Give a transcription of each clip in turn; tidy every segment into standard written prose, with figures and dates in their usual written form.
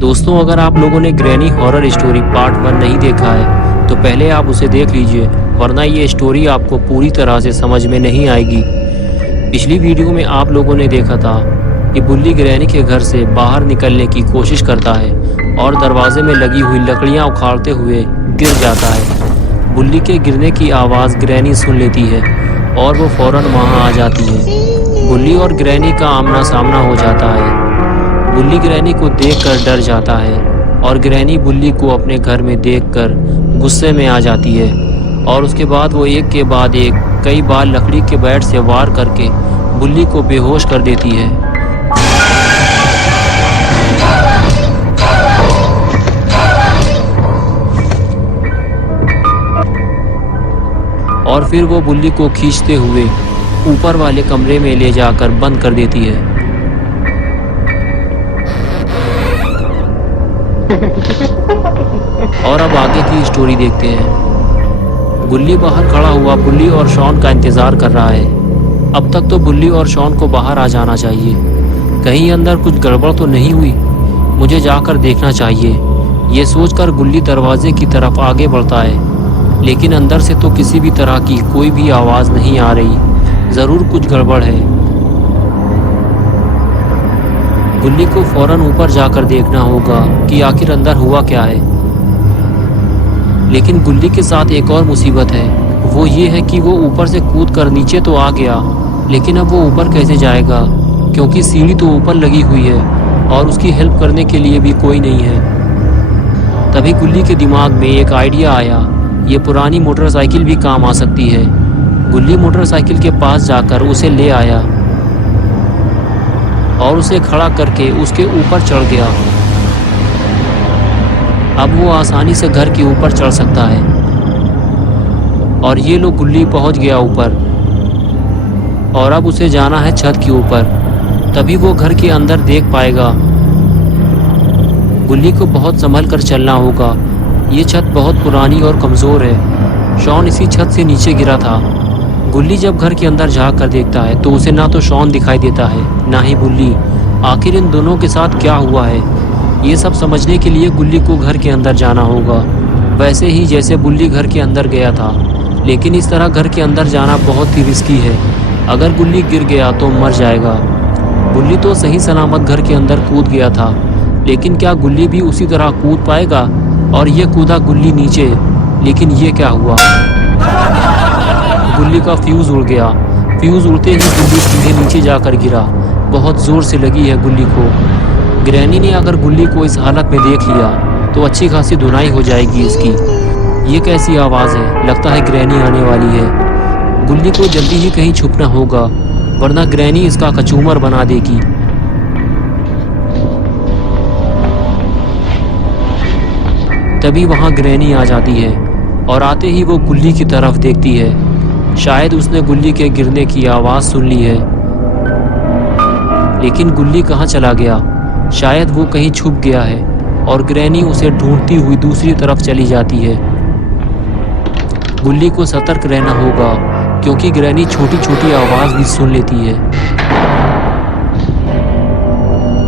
दोस्तों, अगर आप लोगों ने ग्रैनी हॉरर स्टोरी पार्ट 1 नहीं देखा है तो पहले आप उसे देख लीजिए, वरना ये स्टोरी आपको पूरी तरह से समझ में नहीं आएगी। पिछली वीडियो में आप लोगों ने देखा था कि बुल्ली ग्रैनी के घर से बाहर निकलने की कोशिश करता है और दरवाजे में लगी हुई लकड़ियां उखाड़ते हुए गिर जाता है। बुल्ली के गिरने की आवाज़ ग्रैनी सुन लेती है और वो फौरन वहां आ जाती है। बुल्ली और ग्रैनी का आमना सामना हो जाता है। बुल्ली ग्रैनी को देखकर डर जाता है और ग्रैनी बुल्ली को अपने घर में देखकर गुस्से में आ जाती है और उसके बाद वो एक के बाद एक कई बार लकड़ी के बैट से वार करके बुल्ली को बेहोश कर देती है। और फिर वो बुल्ली को खींचते हुए ऊपर वाले कमरे में ले जाकर बंद कर देती है। और अब आगे की स्टोरी देखते हैं। बुल्ली बाहर खड़ा हुआ बुल्ली और शॉन का इंतजार कर रहा है। अब तक तो बुल्ली और शॉन को बाहर आ जाना चाहिए। कहीं अंदर कुछ गड़बड़ तो नहीं हुई, मुझे जाकर देखना चाहिए। ये सोचकर बुल्ली दरवाजे की तरफ आगे बढ़ता है, लेकिन अंदर से तो किसी भी तरह की कोई भी आवाज़ नहीं आ रही। ज़रूर कुछ गड़बड़ है। बुल्ली को फौरन ऊपर जाकर देखना होगा कि आखिर अंदर हुआ क्या है। लेकिन बुल्ली के साथ एक और मुसीबत है, वो ये है कि वो ऊपर से कूद कर नीचे तो आ गया, लेकिन अब वो ऊपर कैसे जाएगा, क्योंकि सीढ़ी तो ऊपर लगी हुई है और उसकी हेल्प करने के लिए भी कोई नहीं है। तभी बुल्ली के दिमाग में एक आइडिया आया, ये पुरानी मोटरसाइकिल भी काम आ सकती है। बुल्ली मोटरसाइकिल के पास जाकर उसे ले आया और उसे खड़ा करके उसके ऊपर चढ़ गया। अब वो आसानी से घर के ऊपर चढ़ सकता है। और ये लो बुल्ली पहुंच गया ऊपर और अब उसे जाना है छत के ऊपर, तभी वो घर के अंदर देख पाएगा। बुल्ली को बहुत संभल कर चलना होगा, ये छत बहुत पुरानी और कमज़ोर है। शॉन इसी छत से नीचे गिरा था। बुल्ली जब घर के अंदर झाँक कर देखता है तो उसे ना तो शॉन दिखाई देता है ना ही बुल्ली। आखिर इन दोनों के साथ क्या हुआ है, ये सब समझने के लिए बुल्ली को घर के अंदर जाना होगा, वैसे ही जैसे बुल्ली घर के अंदर गया था। लेकिन इस तरह घर के अंदर जाना बहुत ही रिस्की है। अगर बुल्ली गिर गया तो मर जाएगा। बुल्ली तो सही सलामत घर के अंदर कूद गया था, लेकिन क्या गुल्ली भी उसी तरह कूद पाएगा? और ये कूदा गुल्ली नीचे, लेकिन ये क्या हुआ? गुल्ली का फ्यूज़ उड़ गया। फ्यूज़ उड़ते ही गुल्ली सीधे नीचे जाकर गिरा। बहुत ज़ोर से लगी है गुल्ली को। ग्रैनी ने अगर गुल्ली को इस हालत में देख लिया तो अच्छी खासी धुनाई हो जाएगी इसकी। ये कैसी आवाज़ है? लगता है ग्रैनी आने वाली है। गुल्ली को जल्दी ही कहीं छुपना होगा, वरना ग्रैनी इसका कचूमर बना देगी। तभी वहाँ ग्रैनी आ जाती है और आते ही वो गुल्ली की तरफ देखती है। शायद उसने गुल्ली के गिरने की आवाज़ सुन ली है, लेकिन गुल्ली कहाँ चला गया? शायद वो कहीं छुप गया है और ग्रैनी उसे ढूंढती हुई दूसरी तरफ चली जाती है। गुल्ली को सतर्क रहना होगा, क्योंकि ग्रैनी छोटी छोटी आवाज़ भी सुन लेती है।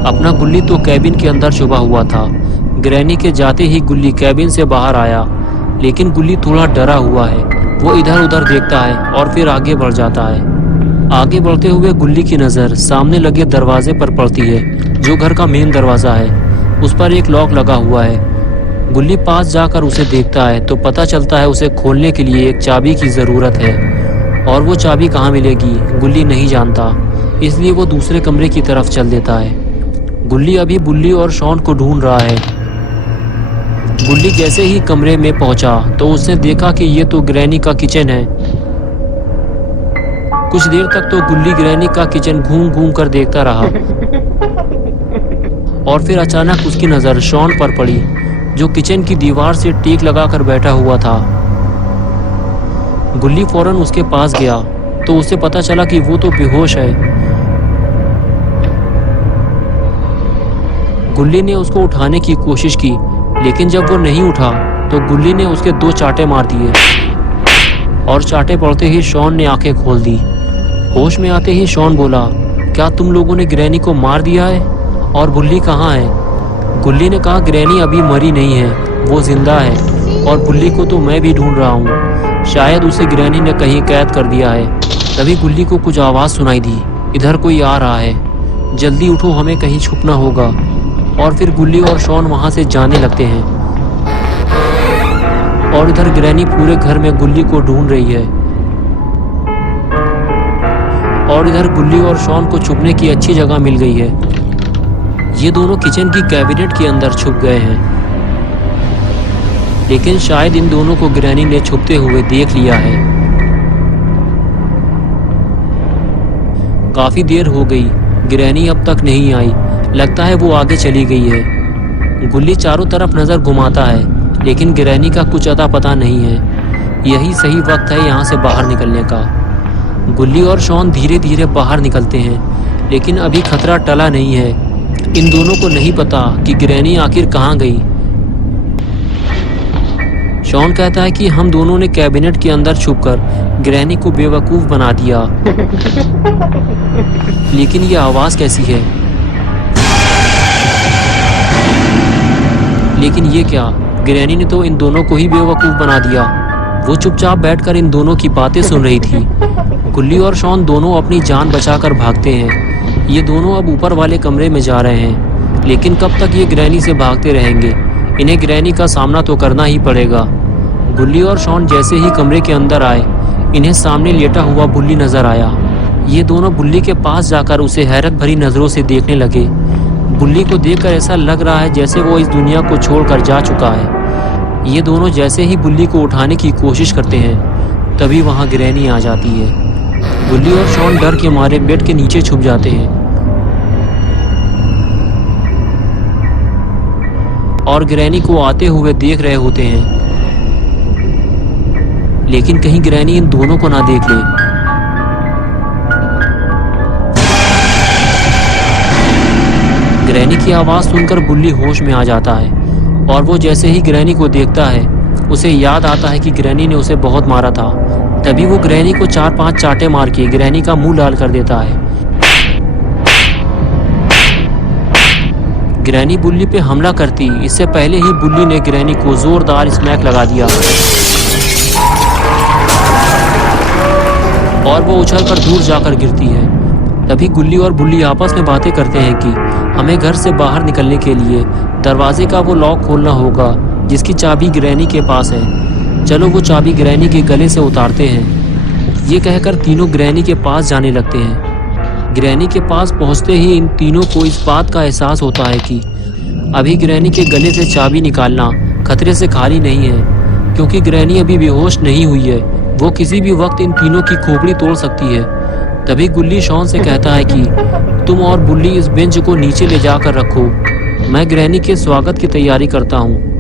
अपना गुल्ली तो कैबिन के अंदर छुपा हुआ था। ग्रैनी के जाते ही गुल्ली कैबिन से बाहर आया, लेकिन गुल्ली थोड़ा डरा हुआ है। वो इधर उधर देखता है और फिर आगे बढ़ जाता है। आगे बढ़ते हुए गुल्ली की नज़र सामने लगे दरवाजे पर पड़ती है, जो घर का मेन दरवाज़ा है। उस पर एक लॉक लगा हुआ है। गुल्ली पास जाकर उसे देखता है तो पता चलता है उसे खोलने के लिए एक चाबी की ज़रूरत है, और वो चाबी कहाँ मिलेगी गुल्ली नहीं जानता, इसलिए वो दूसरे कमरे की तरफ चल देता है। गुल्ली अभी बुल्ली और शॉन को ढूंढ रहा है। गुल्ली जैसे ही कमरे में पहुंचा तो उसने देखा कि ये तो ग्रैनी का किचन है। कुछ देर तक तो गुल्ली ग्रैनी का किचन घूम घूम कर देखता रहा, और फिर अचानक उसकी नज़र शॉन पर पड़ी, जो किचन की दीवार से टीक लगाकर बैठा हुआ था। गुल्ली फौरन उसके पास गया तो उसे पता चला कि वो तो बेहोश है। गुल्ली ने उसको उठाने की कोशिश की, लेकिन जब वो नहीं उठा तो गुल्ली ने उसके 2 चांटे मार दिए, और चांटे पड़ते ही शॉन ने आंखें खोल दी। होश में आते ही शॉन बोला, क्या तुम लोगों ने ग्रैनी को मार दिया है? और बुल्ली कहाँ है? गुल्ली ने कहा, ग्रैनी अभी मरी नहीं है, वो जिंदा है और बुल्ली को तो मैं भी ढूंढ रहा हूँ। शायद उसे ग्रैनी ने कहीं कैद कर दिया है। तभी गुल्ली को कुछ आवाज़ सुनाई दी, इधर कोई आ रहा है, जल्दी उठो, हमें कहीं छुपना होगा। और फिर गुल्ली और शॉन वहाँ से जाने लगते हैं और इधर ग्रैनी पूरे घर में गुल्ली को ढूंढ रही है। और इधर गुल्ली और शॉन को छुपने की अच्छी जगह मिल गई है। ये दोनों किचन की कैबिनेट के अंदर छुप गए हैं, लेकिन शायद इन दोनों को ग्रैनी ने छुपते हुए देख लिया है। काफी देर हो गई, ग्रैनी अब तक नहीं आई। लगता है वो आगे चली गई है। गुल्ली चारों तरफ नजर घुमाता है, लेकिन ग्रैनी का कुछ अता पता नहीं है। यही सही वक्त है यहाँ से बाहर निकलने का। गुल्ली और शॉन धीरे धीरे बाहर निकलते हैं, लेकिन अभी खतरा टला नहीं है। इन दोनों को नहीं पता कि ग्रैनी आखिर कहाँ गई। शॉन कहता है कि हम दोनों ने कैबिनेट के अंदर छुपकर ग्रैनी को बेवकूफ बना दिया। लेकिन ये आवाज कैसी है? लेकिन ये क्या? ग्रैनी ने तो इन दोनों को ही बेवकूफ बना दिया। वो चुपचाप बैठकर इन दोनों की बातें सुन रही थी। गुल्ली और शॉन दोनों अपनी जान बचाकर भागते हैं। ये दोनों अब ऊपर वाले कमरे में जा रहे हैं, लेकिन कब तक ये ग्रैनी से भागते रहेंगे? इन्हें ग्रैनी का सामना तो करना ही पड़ेगा। गुल्ली और शॉन जैसे ही कमरे के अंदर आए, इन्हें सामने लेटा हुआ बुल्ली नजर आया। ये दोनों बुल्ली के पास जाकर उसे हैरत भरी नजरों से देखने लगे। बुल्ली को देखकर ऐसा लग रहा है जैसे वो इस दुनिया को छोड़कर जा चुका है। ये दोनों जैसे ही बुल्ली को उठाने की कोशिश करते हैं, तभी वहां ग्रैनी आ जाती है। बुल्ली और शॉन डर के मारे बेड के नीचे छुप जाते हैं और ग्रैनी को आते हुए देख रहे होते हैं, लेकिन कहीं ग्रैनी इन दोनों को ना देख ले। ग्रैनी की आवाज सुनकर बुल्ली होश में आ जाता है और वो जैसे ही ग्रैनी को देखता है, उसे याद आता है कि ग्रैनी ने उसे बहुत मारा था। तभी वो ग्रैनी को 4-5 चाटे मार के ग्रैनी का मुंह लाल कर देता है। ग्रैनी बुल्ली पे हमला करती इससे पहले ही बुल्ली ने ग्रैनी को जोरदार स्मैक लगा दिया और वो उछलकर दूर जाकर गिरती है। तभी गुल्ली और बुल्ली आपस में बातें करते हैं कि हमें घर से बाहर निकलने के लिए दरवाजे का वो लॉक खोलना होगा जिसकी चाबी ग्रैनी के पास है। चलो वो चाबी ग्रैनी के गले से उतारते हैं। ये कहकर तीनों ग्रैनी के पास जाने लगते हैं। ग्रैनी के पास पहुंचते ही इन तीनों को इस बात का एहसास होता है कि अभी ग्रैनी के गले से चाबी निकालना खतरे से खाली नहीं है, क्योंकि ग्रैनी अभी बेहोश नहीं हुई है। वो किसी भी वक्त इन तीनों की खोपड़ी तोड़ सकती है। तभी गुल्ली शॉन से कहता है कि तुम और बुल्ली इस बेंच को नीचे ले जाकर रखो, मैं ग्रैनी के स्वागत की तैयारी करता हूँ।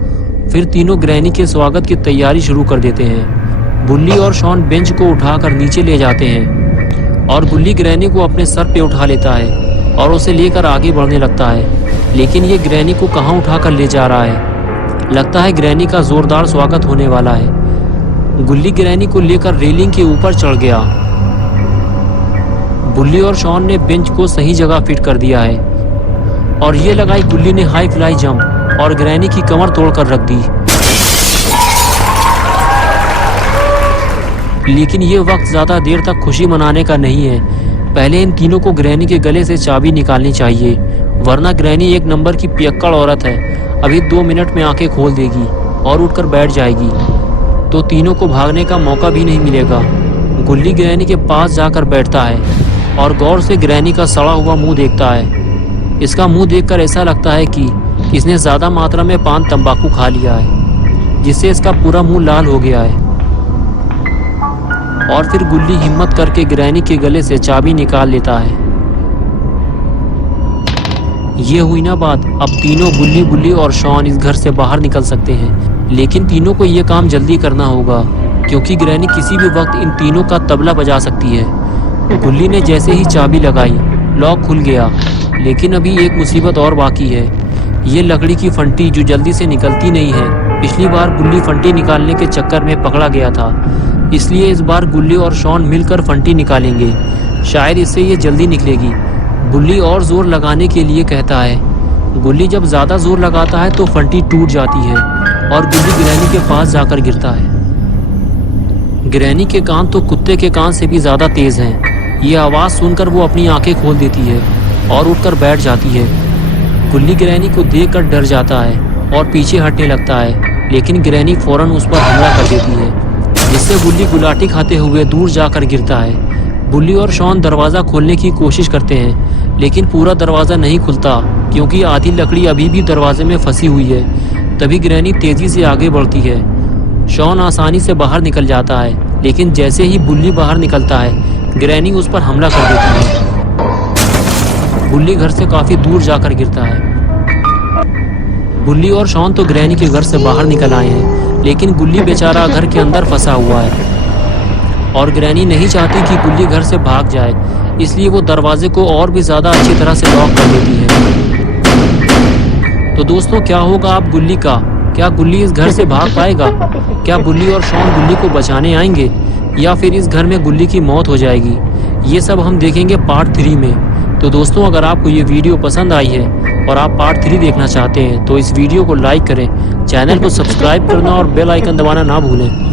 फिर तीनों ग्रैनी के स्वागत की तैयारी शुरू कर देते हैं। बुल्ली और शॉन बेंच को उठाकर नीचे ले जाते हैं और बुल्ली ग्रैनी को अपने सर पे उठा लेता है और उसे लेकर आगे बढ़ने लगता है। लेकिन ये ग्रैनी को कहाँ उठाकर ले जा रहा है? लगता है ग्रैनी का जोरदार स्वागत होने वाला है। गुल्ली ग्रैनी को लेकर रेलिंग के ऊपर चढ़ गया। बुल्ली और शॉन ने बेंच को सही जगह फिट कर दिया है और ये लगाई गुल्ली ने हाई फ्लाई जंप और ग्रैनी की कमर तोड़कर रख दी। लेकिन ये वक्त ज्यादा देर तक खुशी मनाने का नहीं है। पहले इन तीनों को ग्रैनी के गले से चाबी निकालनी चाहिए, वरना ग्रैनी एक नंबर की पियक्कड़ औरत है। अभी 2 मिनट में आंखें खोल देगी और उठकर बैठ जाएगी, तो तीनों को भागने का मौका भी नहीं मिलेगा। गुल्ली ग्रैनी के पास जाकर बैठता है और गौर से ग्रैनी का सड़ा हुआ मुंह देखता है। इसका मुंह देखकर ऐसा लगता है कि इसने ज्यादा मात्रा में पान तंबाकू खा लिया है, जिससे इसका पूरा मुंह लाल हो गया है। और फिर गुल्ली हिम्मत करके ग्रैनी के गले से चाबी निकाल लेता है। ये हुई ना बात। अब तीनों बुल्ली और शॉन इस घर से बाहर निकल सकते हैं, लेकिन तीनों को ये काम जल्दी करना होगा, क्योंकि ग्रैनी किसी भी वक्त इन तीनों का तबला बजा सकती है। गुल्ली ने जैसे ही चाबी लगाई, लॉक खुल गया। लेकिन अभी एक मुसीबत और बाकी है, ये लकड़ी की फंटी जो जल्दी से निकलती नहीं है। पिछली बार गुल्ली फंटी निकालने के चक्कर में पकड़ा गया था, इसलिए इस बार गुल्ली और शॉन मिलकर फंटी निकालेंगे। शायद इससे ये जल्दी निकलेगी। गुल्ली और जोर लगाने के लिए कहता है, गुल्ली जब ज़्यादा जोर लगाता है तो फंटी टूट जाती है और गुल्ली ग्रैनी के पास जाकर गिरता है। ग्रैनी के कान तो कुत्ते के कान से भी ज़्यादा तेज़ हैं। ये आवाज़ सुनकर वो अपनी आंखें खोल देती है और उठकर बैठ जाती है। गुल्ली ग्रैनी को देखकर डर जाता है और पीछे हटने लगता है, लेकिन ग्रैनी फ़ौरन उस पर हमला कर देती है, जिससे गुल्ली गुलाटी खाते हुए दूर जाकर गिरता है। बुल्ली और शॉन दरवाज़ा खोलने की कोशिश करते हैं, लेकिन पूरा दरवाज़ा नहीं खुलता क्योंकि आधी लकड़ी अभी भी दरवाजे में फंसी हुई है। तभी ग्रैनी तेज़ी से आगे बढ़ती है। शॉन आसानी से बाहर निकल जाता है, लेकिन जैसे ही बुल्ली बाहर निकलता है ग्रैनी उस पर हमला कर देती है। बुल्ली घर से काफ़ी दूर जाकर गिरता है। बुल्ली और शॉन तो ग्रैनी के घर से बाहर निकल आए हैं, लेकिन गुल्ली बेचारा घर के अंदर फंसा हुआ है और ग्रैनी नहीं चाहती कि गुल्ली घर से भाग जाए, इसलिए वो दरवाजे को और भी ज़्यादा अच्छी तरह से लॉक कर देती है। तो दोस्तों, क्या होगा अब गुल्ली का? क्या गुल्ली इस घर से भाग पाएगा? क्या बुल्ली और शॉन गुल्ली को बचाने आएंगे या फिर इस घर में गुल्ली की मौत हो जाएगी? ये सब हम देखेंगे पार्ट 3 में। तो दोस्तों, अगर आपको ये वीडियो पसंद आई है और आप पार्ट 3 देखना चाहते हैं तो इस वीडियो को लाइक करें, चैनल को सब्सक्राइब करना और बेल आइकन दबाना ना भूलें।